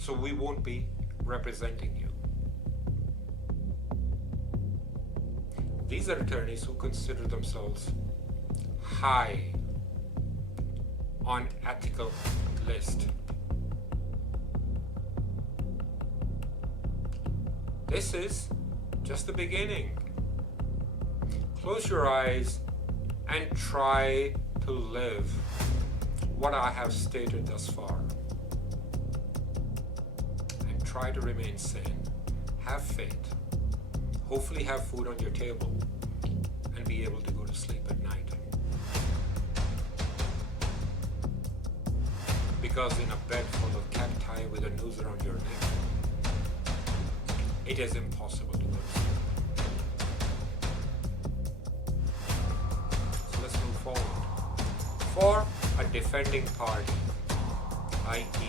so we won't be representing you. These are attorneys who consider themselves high on ethical list. This is just the beginning. Close your eyes and try to live what I have stated thus far. And try to remain sane. Have faith. Hopefully have food on your table and be able to go to sleep at night. Because in a bed full of cacti with a noose around your neck, it is impossible to go to sleep. So let's move forward. For a defending party, i.e.